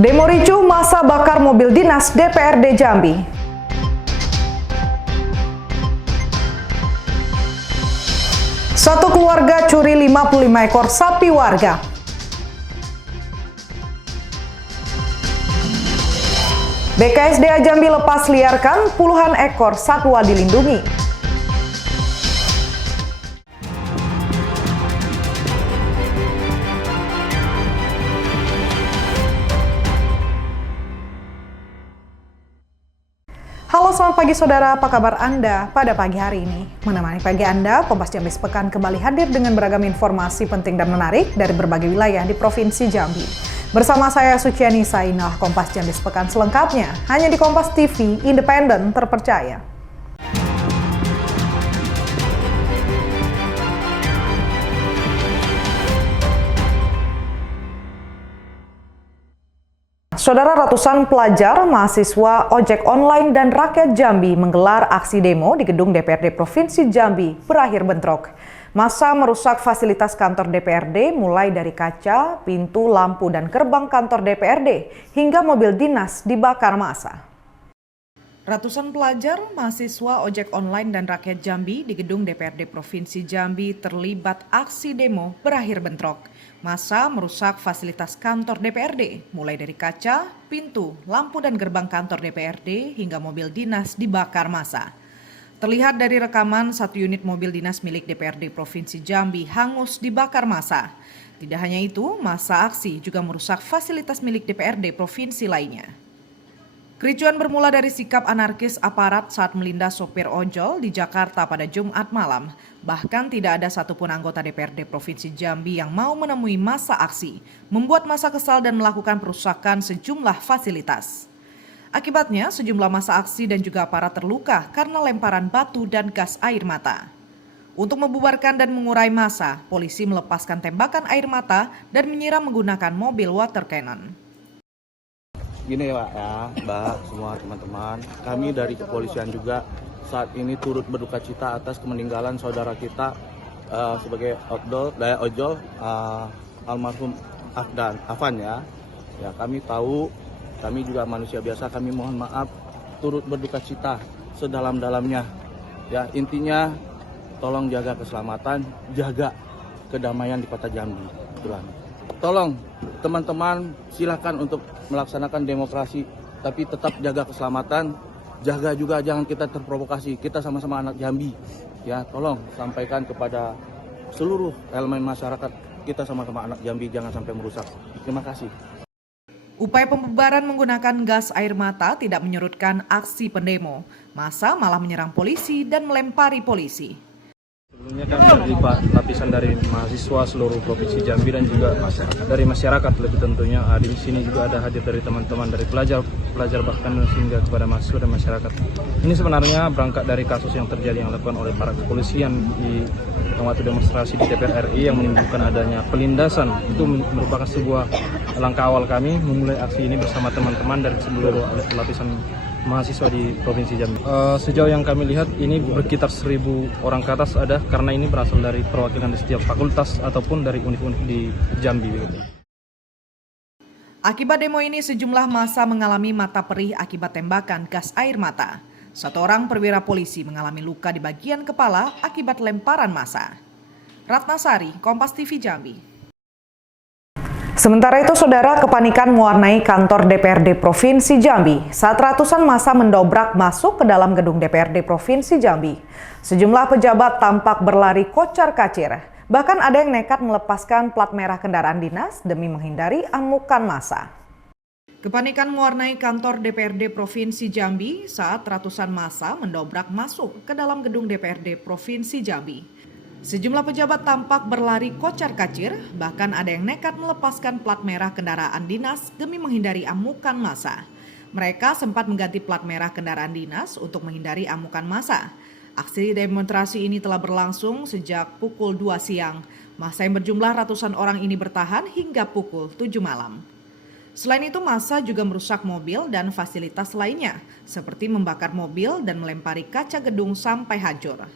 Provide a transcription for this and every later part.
Demo ricuh massa bakar mobil dinas DPRD Jambi. Satu keluarga curi 55 ekor sapi warga. BKSDA Jambi lepas liarkan puluhan ekor satwa dilindungi. Halo, selamat pagi saudara, apa kabar Anda pada pagi hari ini? Menemani pagi Anda, Kompas Jambi Sepekan kembali hadir dengan beragam informasi penting dan menarik dari berbagai wilayah di Provinsi Jambi. Bersama saya Suciani Sainah, Kompas Jambi Sepekan selengkapnya, hanya di Kompas TV, independen, terpercaya. Saudara, ratusan pelajar, mahasiswa, ojek online, dan rakyat Jambi menggelar aksi demo di gedung DPRD Provinsi Jambi berakhir bentrok. Massa merusak fasilitas kantor DPRD mulai dari kaca, pintu, lampu, dan gerbang kantor DPRD hingga mobil dinas dibakar massa. Ratusan pelajar, mahasiswa, ojek online, dan rakyat Jambi di gedung DPRD Provinsi Jambi terlibat aksi demo berakhir bentrok. Massa merusak fasilitas kantor DPRD, mulai dari kaca, pintu, lampu, dan gerbang kantor DPRD hingga mobil dinas dibakar massa. Terlihat dari rekaman, satu unit mobil dinas milik DPRD Provinsi Jambi hangus dibakar massa. Tidak hanya itu, massa aksi juga merusak fasilitas milik DPRD Provinsi lainnya. Kericuan bermula dari sikap anarkis aparat saat melindas sopir ojol di Jakarta pada Jumat malam. Bahkan tidak ada satupun anggota DPRD Provinsi Jambi yang mau menemui massa aksi, membuat massa kesal dan melakukan perusakan sejumlah fasilitas. Akibatnya, sejumlah massa aksi dan juga aparat terluka karena lemparan batu dan gas air mata. Untuk membubarkan dan mengurai massa, polisi melepaskan tembakan air mata dan menyiram menggunakan mobil water cannon. Gini ya Pak ya, Mbak, semua teman-teman, kami dari kepolisian juga saat ini turut berduka cita atas meninggalan saudara kita sebagai ojol almarhum Afan ya. Ya, kami tahu, kami juga manusia biasa, kami mohon maaf, turut berduka cita sedalam-dalamnya. Ya, intinya tolong jaga keselamatan, jaga kedamaian di Kota Jambi. Itulah. Tolong teman-teman silakan untuk melaksanakan demokrasi, tapi tetap jaga keselamatan, jaga juga jangan kita terprovokasi. Kita sama-sama anak Jambi, ya tolong sampaikan kepada seluruh elemen masyarakat, kita sama-sama anak Jambi, jangan sampai merusak. Terima kasih. Upaya pembubaran menggunakan gas air mata tidak menyurutkan aksi pendemo. Massa malah menyerang polisi dan melempari polisi. Sebelumnya kami terlibat lapisan dari mahasiswa seluruh Provinsi Jambi dan juga dari masyarakat lebih tentunya. Di sini juga ada hadir dari teman-teman dari pelajar bahkan hingga kepada mahasiswa dan masyarakat. Ini sebenarnya berangkat dari kasus yang terjadi yang dilakukan oleh para kepolisian di waktu demonstrasi di DPR RI yang menimbulkan adanya pelindasan. Itu merupakan sebuah langkah awal kami memulai aksi ini bersama teman-teman dari seluruh lapisan mahasiswa di Provinsi Jambi. Sejauh yang kami lihat ini berkitar 1.000 orang ke atas ada, karena ini berasal dari perwakilan di setiap fakultas ataupun dari univ-univ di Jambi. Akibat demo ini sejumlah massa mengalami mata perih akibat tembakan gas air mata. Satu orang perwira polisi mengalami luka di bagian kepala akibat lemparan massa. Ratnasari, Kompas TV Jambi. Sementara itu, saudara, kepanikan mewarnai kantor DPRD Provinsi Jambi saat ratusan massa mendobrak masuk ke dalam gedung DPRD Provinsi Jambi. Sejumlah pejabat tampak berlari kocar-kacir. Bahkan ada yang nekat melepaskan plat merah kendaraan dinas demi menghindari amukan massa. Kepanikan mewarnai kantor DPRD Provinsi Jambi saat ratusan massa mendobrak masuk ke dalam gedung DPRD Provinsi Jambi. Sejumlah pejabat tampak berlari kocar-kacir, bahkan ada yang nekat melepaskan plat merah kendaraan dinas demi menghindari amukan massa. Mereka sempat mengganti plat merah kendaraan dinas untuk menghindari amukan massa. Aksi demonstrasi ini telah berlangsung sejak pukul 2 siang. Massa yang berjumlah ratusan orang ini bertahan hingga pukul 7 malam. Selain itu, massa juga merusak mobil dan fasilitas lainnya, seperti membakar mobil dan melempari kaca gedung sampai hancur.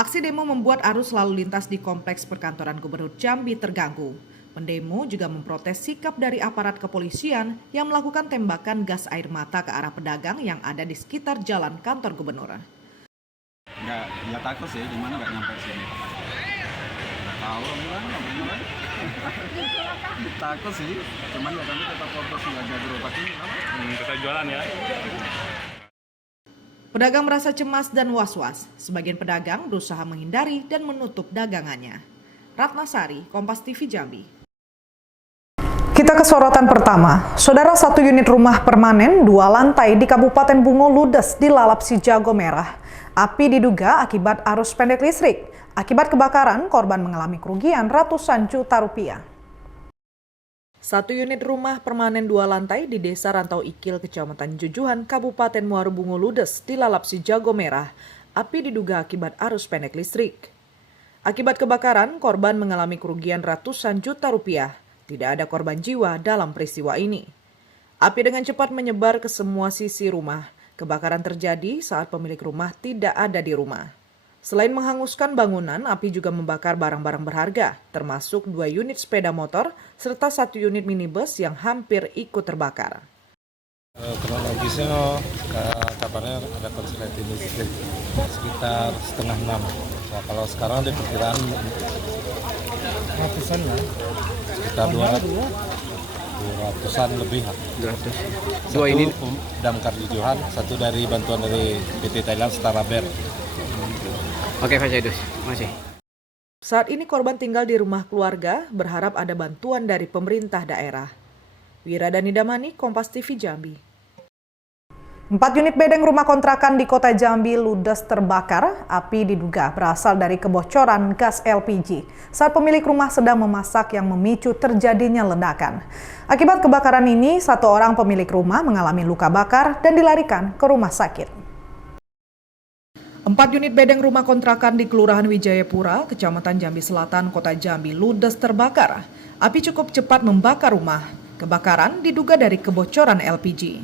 Aksi demo membuat arus lalu lintas di kompleks perkantoran Gubernur Jambi terganggu. Pendemo juga memprotes sikap dari aparat kepolisian yang melakukan tembakan gas air mata ke arah pedagang yang ada di sekitar jalan kantor gubernur. Nggak takut sih, gimana nggak nyampe sini? Nggak tahu, gimana? Takut sih, cuman ya kami tetap fokus nggak gerobak ini. Kita jualan ya. Pedagang merasa cemas dan was-was. Sebagian pedagang berusaha menghindari dan menutup dagangannya. Ratna Sari, Kompas TV Jambi. Kita ke sorotan pertama. Saudara, satu unit rumah permanen 2 lantai di Kabupaten Bungo ludes dilalap si jago merah. Api diduga akibat arus pendek listrik. Akibat kebakaran, korban mengalami kerugian ratusan juta rupiah. Satu unit rumah permanen 2 lantai di Desa Rantau Ikil, Kecamatan Jujuhan, Kabupaten Muara Bungo ludes dilalap si jago merah. Api diduga akibat arus pendek listrik. Akibat kebakaran, korban mengalami kerugian ratusan juta rupiah. Tidak ada korban jiwa dalam peristiwa ini. Api dengan cepat menyebar ke semua sisi rumah. Kebakaran terjadi saat pemilik rumah tidak ada di rumah. Selain menghanguskan bangunan, api juga membakar barang-barang berharga, termasuk 2 unit sepeda motor, serta 1 unit minibus yang hampir ikut terbakar. Kronologisnya kabarnya ada korsleting listrik sekitar 5:30. Nah, kalau sekarang di perkiraan ratusan ya, sekitar 200-an lebih. 200. Dua ini damkar Jujuhan, satu dari bantuan dari PT Thailand Staraber. Oke, Pak Jaidus, masih. Saat ini korban tinggal di rumah keluarga, berharap ada bantuan dari pemerintah daerah. Wiradani Damani, Kompas TV Jambi. 4 unit bedeng rumah kontrakan di Kota Jambi ludes terbakar. Api diduga berasal dari kebocoran gas LPG saat pemilik rumah sedang memasak yang memicu terjadinya ledakan. Akibat kebakaran ini, 1 orang pemilik rumah mengalami luka bakar dan dilarikan ke rumah sakit. 4 unit bedeng rumah kontrakan di Kelurahan Wijayapura, Kecamatan Jambi Selatan, Kota Jambi ludes terbakar. Api cukup cepat membakar rumah. Kebakaran diduga dari kebocoran LPG.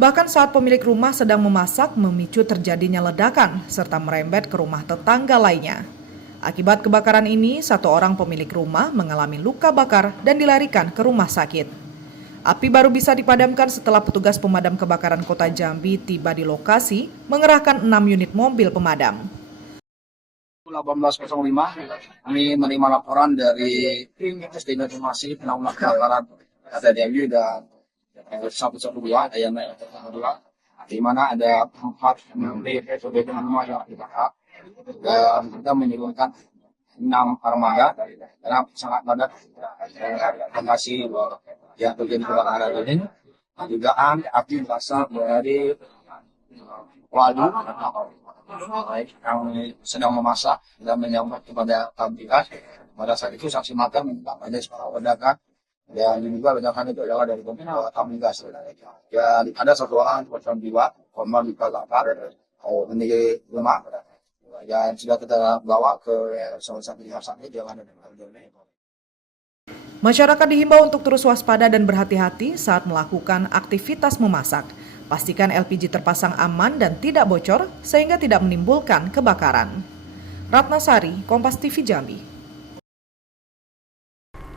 Bahkan saat pemilik rumah sedang memasak memicu terjadinya ledakan serta merembet ke rumah tetangga lainnya. Akibat kebakaran ini, 1 orang pemilik rumah mengalami luka bakar dan dilarikan ke rumah sakit. Api baru bisa dipadamkan setelah petugas pemadam kebakaran Kota Jambi tiba di lokasi mengerahkan 6 unit mobil pemadam. 18.05 kami menerima laporan dari Sistem Informasi Penanggulangan Kebakaran Kota Jambi dan 112 yang di mana ada 4 unit bedeng rumah yang terbakar dan kita menurunkan 6 armada karena sangat padat. Terima kasih yang terjadi kebakaran ini. Dugaan api berasal dari waduk yang sedang memasak dan menyambar kepada tablikas. Pada saat itu saksi mata minta ada suara ledakan dan diduga ledakan itu adalah dari tablikas. Dan ada 1 orang korban jiwa, korban luka bakar, menjadi lemah dan sudah kita bawa ke salah satu rumah sakit yang ada di Jawa. Masyarakat dihimbau untuk terus waspada dan berhati-hati saat melakukan aktivitas memasak. Pastikan LPG terpasang aman dan tidak bocor sehingga tidak menimbulkan kebakaran. Ratna Sari, Kompas TV Jambi.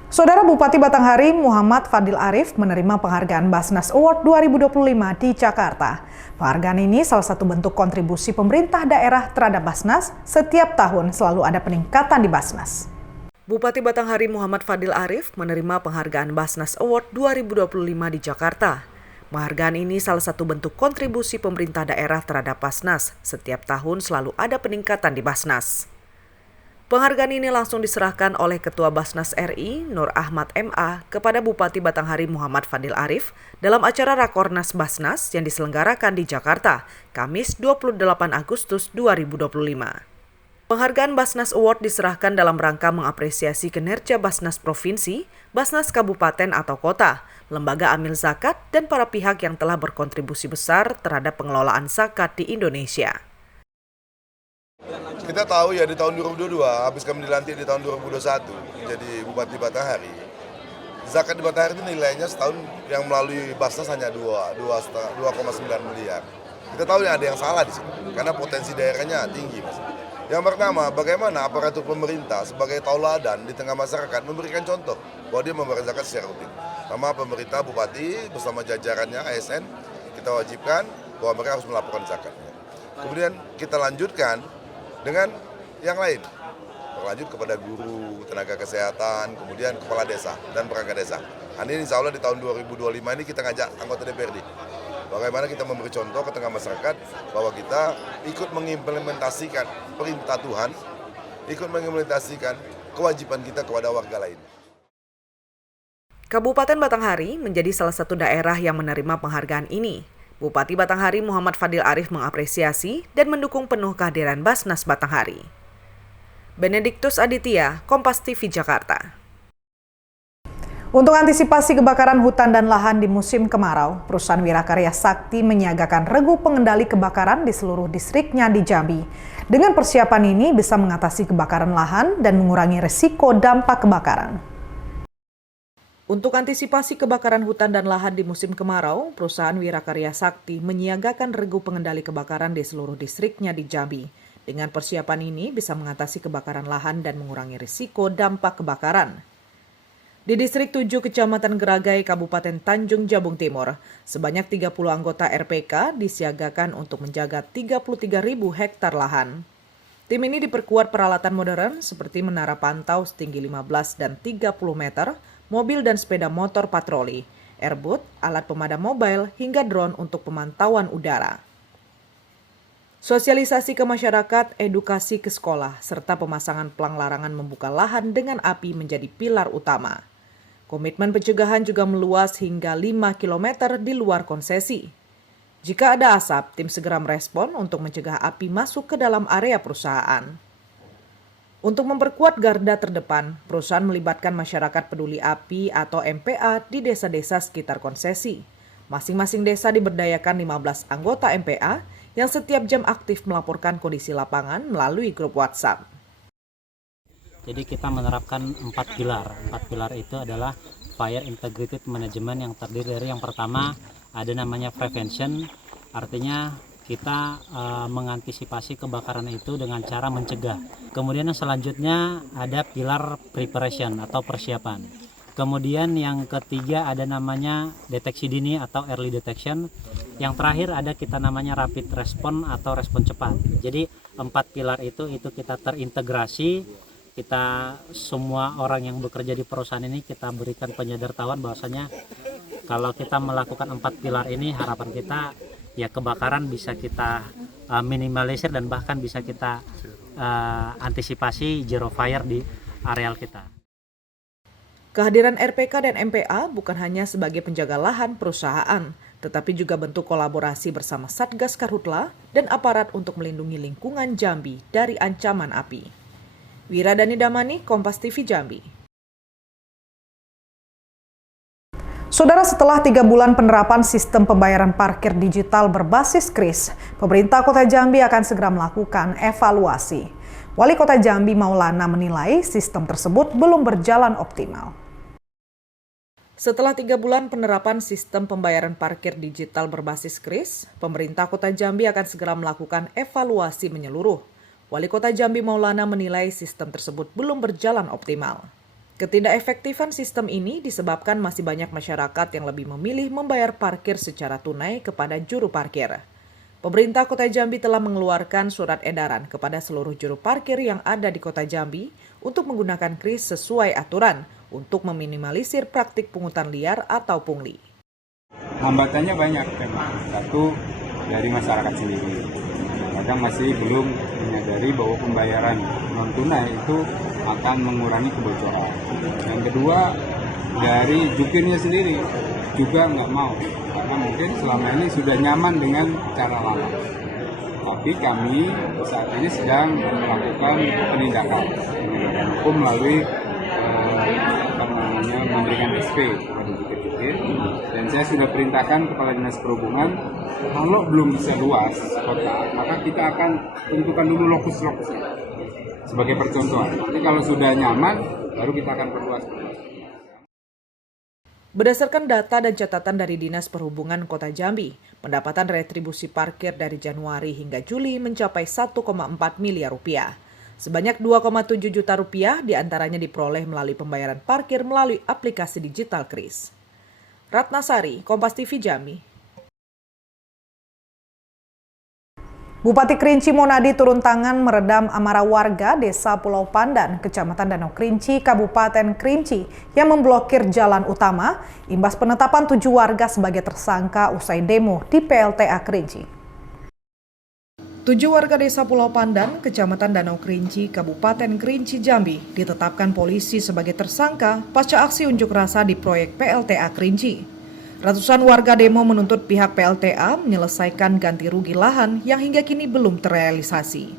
Saudara, Bupati Batanghari Muhammad Fadil Arif menerima penghargaan Basnas Award 2025 di Jakarta. Penghargaan ini salah satu bentuk kontribusi pemerintah daerah terhadap Basnas. Setiap tahun selalu ada peningkatan di Basnas. Bupati Batanghari Muhammad Fadil Arif menerima penghargaan Basnas Award 2025 di Jakarta. Penghargaan ini salah satu bentuk kontribusi pemerintah daerah terhadap Basnas. Setiap tahun selalu ada peningkatan di Basnas. Penghargaan ini langsung diserahkan oleh Ketua Basnas RI, Nur Ahmad MA, kepada Bupati Batanghari Muhammad Fadil Arif dalam acara Rakornas Basnas yang diselenggarakan di Jakarta, Kamis 28 Agustus 2025. Penghargaan Basnas Award diserahkan dalam rangka mengapresiasi kinerja Basnas Provinsi, Basnas Kabupaten atau Kota, lembaga amil zakat, dan para pihak yang telah berkontribusi besar terhadap pengelolaan zakat di Indonesia. Kita tahu ya di tahun 2022, habis kami dilantik di tahun 2021 jadi Bupati Batanghari. Zakat di Batanghari itu nilainya setahun yang melalui Basnas hanya 2,9 miliar. Kita tahu ya ada yang salah di sini, karena potensi daerahnya tinggi, Mas. Yang pertama, bagaimana aparatur pemerintah sebagai tauladan di tengah masyarakat memberikan contoh. bahwa dia membayar zakat secara rutin. Sama pemerintah, bupati bersama jajarannya ASN kita wajibkan bahwa mereka harus melaporkan zakatnya. Kemudian kita lanjutkan dengan yang lain. Berlanjut kepada guru, tenaga kesehatan, kemudian kepala desa dan perangkat desa. Ini insya Allah di tahun 2025 ini kita ngajak anggota DPRD. Bagaimana kita memberi contoh ke tengah masyarakat bahwa kita ikut mengimplementasikan perintah Tuhan, ikut mengimplementasikan kewajiban kita kepada warga lain. Kabupaten Batanghari menjadi salah satu daerah yang menerima penghargaan ini. Bupati Batanghari Muhammad Fadil Arif mengapresiasi dan mendukung penuh kehadiran Basnas Batanghari. Benediktus Aditya, Kompas TV Jakarta. Untuk antisipasi kebakaran hutan dan lahan di musim kemarau, perusahaan Wirakarya Sakti menyiagakan regu pengendali kebakaran di seluruh distriknya di Jambi. Dengan persiapan ini bisa mengatasi kebakaran lahan dan mengurangi resiko dampak kebakaran. Untuk antisipasi kebakaran hutan dan lahan di musim kemarau, perusahaan Wirakarya Sakti menyiagakan regu pengendali kebakaran di seluruh distriknya di Jambi. Dengan persiapan ini bisa mengatasi kebakaran lahan dan mengurangi risiko dampak kebakaran. Di Distrik 7 Kecamatan Geragai, Kabupaten Tanjung Jabung Timur, sebanyak 30 anggota RPK disiagakan untuk menjaga 33.000 hektar lahan. Tim ini diperkuat peralatan modern seperti menara pantau setinggi 15 dan 30 meter, mobil dan sepeda motor patroli, airboat, alat pemadam mobile, hingga drone untuk pemantauan udara. Sosialisasi ke masyarakat, edukasi ke sekolah, serta pemasangan pelang larangan membuka lahan dengan api menjadi pilar utama. Komitmen pencegahan juga meluas hingga 5 km di luar konsesi. Jika ada asap, tim segera merespon untuk mencegah api masuk ke dalam area perusahaan. Untuk memperkuat garda terdepan, perusahaan melibatkan masyarakat peduli api atau MPA di desa-desa sekitar konsesi. Masing-masing desa diberdayakan 15 anggota MPA yang setiap jam aktif melaporkan kondisi lapangan melalui grup WhatsApp. Jadi kita menerapkan 4 pilar. 4 pilar itu adalah Fire Integrated Management yang terdiri dari yang pertama ada namanya prevention, artinya kita mengantisipasi kebakaran itu dengan cara mencegah. Kemudian yang selanjutnya ada pilar preparation atau persiapan. Kemudian yang ketiga ada namanya deteksi dini atau early detection. Yang terakhir ada kita namanya rapid response atau respon cepat. Jadi 4 pilar itu kita terintegrasi. Kita semua orang yang bekerja di perusahaan ini kita berikan penyadartahuan bahwasanya kalau kita melakukan 4 pilar ini harapan kita ya kebakaran bisa kita minimalisir dan bahkan bisa kita antisipasi zero fire di areal kita. Kehadiran RPK dan MPA bukan hanya sebagai penjaga lahan perusahaan, tetapi juga bentuk kolaborasi bersama Satgas Karhutla dan aparat untuk melindungi lingkungan Jambi dari ancaman api. Wiradani Damani, Kompas TV Jambi. Saudara, setelah 3 bulan penerapan sistem pembayaran parkir digital berbasis KRIS, pemerintah Kota Jambi akan segera melakukan evaluasi. Wali Kota Jambi Maulana menilai sistem tersebut belum berjalan optimal. Setelah 3 bulan penerapan sistem pembayaran parkir digital berbasis KRIS, pemerintah Kota Jambi akan segera melakukan evaluasi menyeluruh. Wali Kota Jambi Maulana menilai sistem tersebut belum berjalan optimal. Ketidakefektifan sistem ini disebabkan masih banyak masyarakat yang lebih memilih membayar parkir secara tunai kepada juru parkir. Pemerintah Kota Jambi telah mengeluarkan surat edaran kepada seluruh juru parkir yang ada di Kota Jambi untuk menggunakan KRIS sesuai aturan untuk meminimalisir praktik pungutan liar atau pungli. Hambatannya banyak, satu dari masyarakat sendiri. Kadang masih belum menyadari bahwa pembayaran non-tunai itu akan mengurangi kebocoran. Yang kedua, dari jukirnya sendiri juga nggak mau, karena mungkin selama ini sudah nyaman dengan cara lama. Tapi kami saat ini sedang melakukan penindakan hukum melalui memberikan SP kepada jukir-jukir, dan saya sudah perintahkan Kepala Dinas Perhubungan kalau belum bisa luas kota, maka kita akan tentukan dulu lokus-lokusnya sebagai percontohan. Nanti kalau sudah nyaman, baru kita akan perluas. Berdasarkan data dan catatan dari Dinas Perhubungan Kota Jambi, pendapatan retribusi parkir dari Januari hingga Juli mencapai 1,4 miliar rupiah. Sebanyak 2,7 juta rupiah diantaranya diperoleh melalui pembayaran parkir melalui aplikasi digital Kris. Ratnasari, Kompas TV Jambi. Bupati Kerinci Monadi turun tangan meredam amarah warga Desa Pulau Pandan, Kecamatan Danau Kerinci, Kabupaten Kerinci yang memblokir jalan utama imbas penetapan 7 warga sebagai tersangka usai demo di PLTA Kerinci. 7 warga Desa Pulau Pandan, Kecamatan Danau Kerinci, Kabupaten Kerinci, Jambi ditetapkan polisi sebagai tersangka pasca aksi unjuk rasa di proyek PLTA Kerinci. Ratusan warga demo menuntut pihak PLTA menyelesaikan ganti rugi lahan yang hingga kini belum terrealisasi.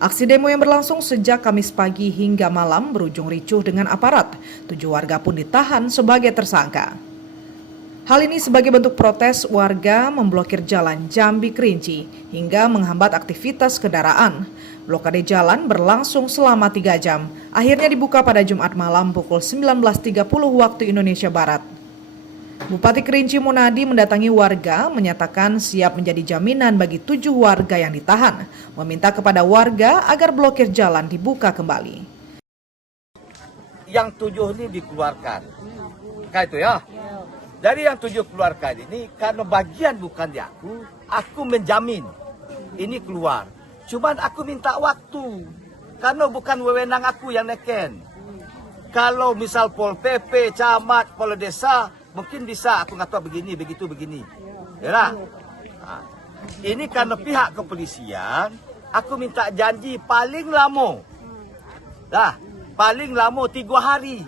Aksi demo yang berlangsung sejak Kamis pagi hingga malam berujung ricuh dengan aparat. 7 warga pun ditahan sebagai tersangka. Hal ini sebagai bentuk protes warga memblokir jalan Jambi Kerinci hingga menghambat aktivitas kendaraan. Blokade jalan berlangsung selama 3 jam. Akhirnya dibuka pada Jumat malam pukul 19.30 waktu Indonesia Barat. Bupati Kerinci Monadi mendatangi warga menyatakan siap menjadi jaminan bagi 7 warga yang ditahan, meminta kepada warga agar blokir jalan dibuka kembali. Yang 7 ini dikeluarkan, kayak itu ya. Dari yang 7 keluarkan ini karena bagian bukan di aku menjamin ini keluar. Cuman aku minta waktu, karena bukan wewenang aku yang neken. Kalau misal Pol PP, camat, Pol Desa, mungkin bisa aku ngatur begini, begitu, begini. Ya, nah, ini karena pihak kepolisian, aku minta janji paling lama. Paling lama 3 hari.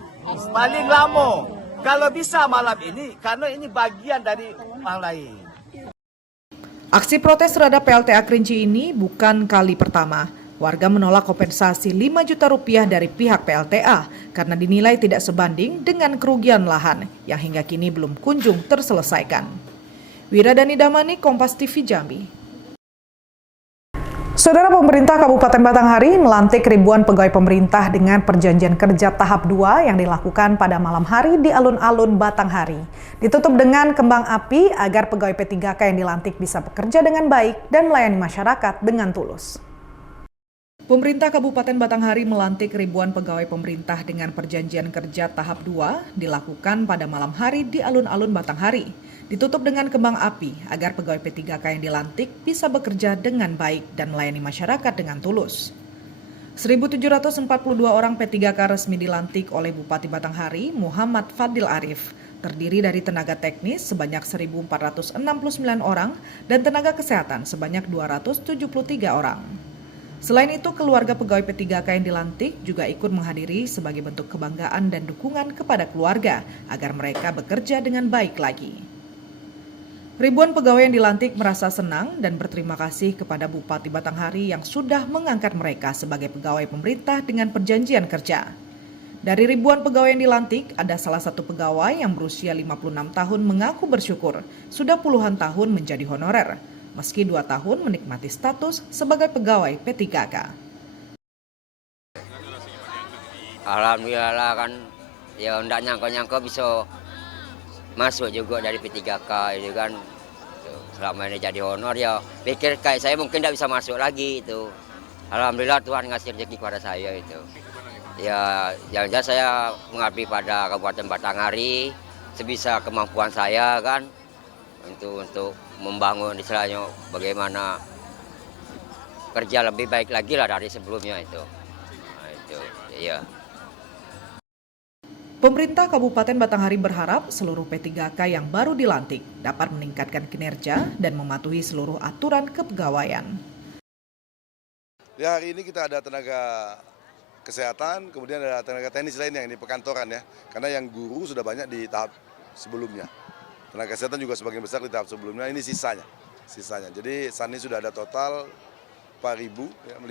Paling lama. Kalau bisa malam ini, karena ini bagian dari hal lain. Aksi protes terhadap PLTA Kerinci ini bukan kali pertama. Warga menolak kompensasi 5 juta rupiah dari pihak PLTA karena dinilai tidak sebanding dengan kerugian lahan yang hingga kini belum kunjung terselesaikan. Wiradani Damani, Kompas TV Jambi. Saudara, pemerintah Kabupaten Batanghari melantik ribuan pegawai pemerintah dengan perjanjian kerja tahap 2 yang dilakukan pada malam hari di alun-alun Batanghari. Ditutup dengan kembang api agar pegawai P3K yang dilantik bisa bekerja dengan baik dan melayani masyarakat dengan tulus. Pemerintah Kabupaten Batanghari melantik ribuan pegawai pemerintah dengan perjanjian kerja tahap 2 dilakukan pada malam hari di alun-alun Batanghari. Ditutup dengan kembang api agar pegawai P3K yang dilantik bisa bekerja dengan baik dan melayani masyarakat dengan tulus. 1.742 orang P3K resmi dilantik oleh Bupati Batanghari, Muhammad Fadil Arif. Terdiri dari tenaga teknis sebanyak 1.469 orang dan tenaga kesehatan sebanyak 273 orang. Selain itu, keluarga pegawai P3K yang dilantik juga ikut menghadiri sebagai bentuk kebanggaan dan dukungan kepada keluarga agar mereka bekerja dengan baik lagi. Ribuan pegawai yang dilantik merasa senang dan berterima kasih kepada Bupati Batanghari yang sudah mengangkat mereka sebagai pegawai pemerintah dengan perjanjian kerja. Dari ribuan pegawai yang dilantik, ada salah satu pegawai yang berusia 56 tahun mengaku bersyukur sudah puluhan tahun menjadi honorer, meski 2 tahun menikmati status sebagai pegawai P3K. Alhamdulillah kan, ya enggak nyangka-nyangka bisa masuk juga dari P3K itu kan. Selama ini jadi honor ya pikir kayak saya mungkin tidak bisa masuk lagi itu. Alhamdulillah Tuhan ngasih rezeki kepada saya itu. Ya jangan-jangan saya mengabdi pada Kabupaten Batanghari sebisa kemampuan saya kan untuk membangun istilahnya bagaimana kerja lebih baik lagi lah dari sebelumnya itu. Nah, itu iya. Pemerintah Kabupaten Batanghari berharap seluruh P3K yang baru dilantik dapat meningkatkan kinerja dan mematuhi seluruh aturan kepegawaian. Di hari ini kita ada tenaga kesehatan, kemudian ada tenaga teknis lainnya yang di perkantoran ya. Karena yang guru sudah banyak di tahap sebelumnya. Tenaga kesehatan juga sebagian besar di tahap sebelumnya, ini sisanya. Jadi saat ini sudah ada total 4.529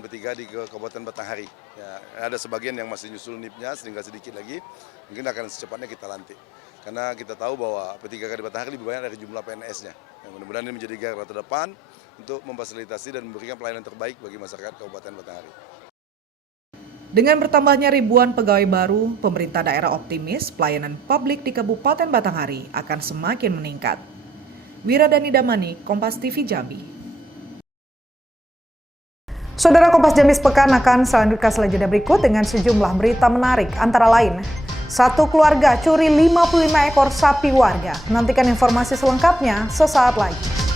P3 di Kabupaten Batanghari. Ya, ada sebagian yang masih nyusul NIP-nya, sehingga sedikit lagi, mungkin akan secepatnya kita lantik. Karena kita tahu bahwa P3K di Batanghari lebih banyak dari jumlah PNS-nya. Mudah-mudahan ini menjadi garda terdepan untuk memfasilitasi dan memberikan pelayanan terbaik bagi masyarakat Kabupaten Batanghari. Dengan bertambahnya ribuan pegawai baru, pemerintah daerah optimis pelayanan publik di Kabupaten Batanghari akan semakin meningkat. Wiradani Damani, Kompas TV Jambi. Saudara, Kompas Jambi Sepekan akan selanjutnya setelah jeda berikut dengan sejumlah berita menarik, antara lain satu keluarga curi 55 ekor sapi warga. Nantikan informasi selengkapnya sesaat lagi.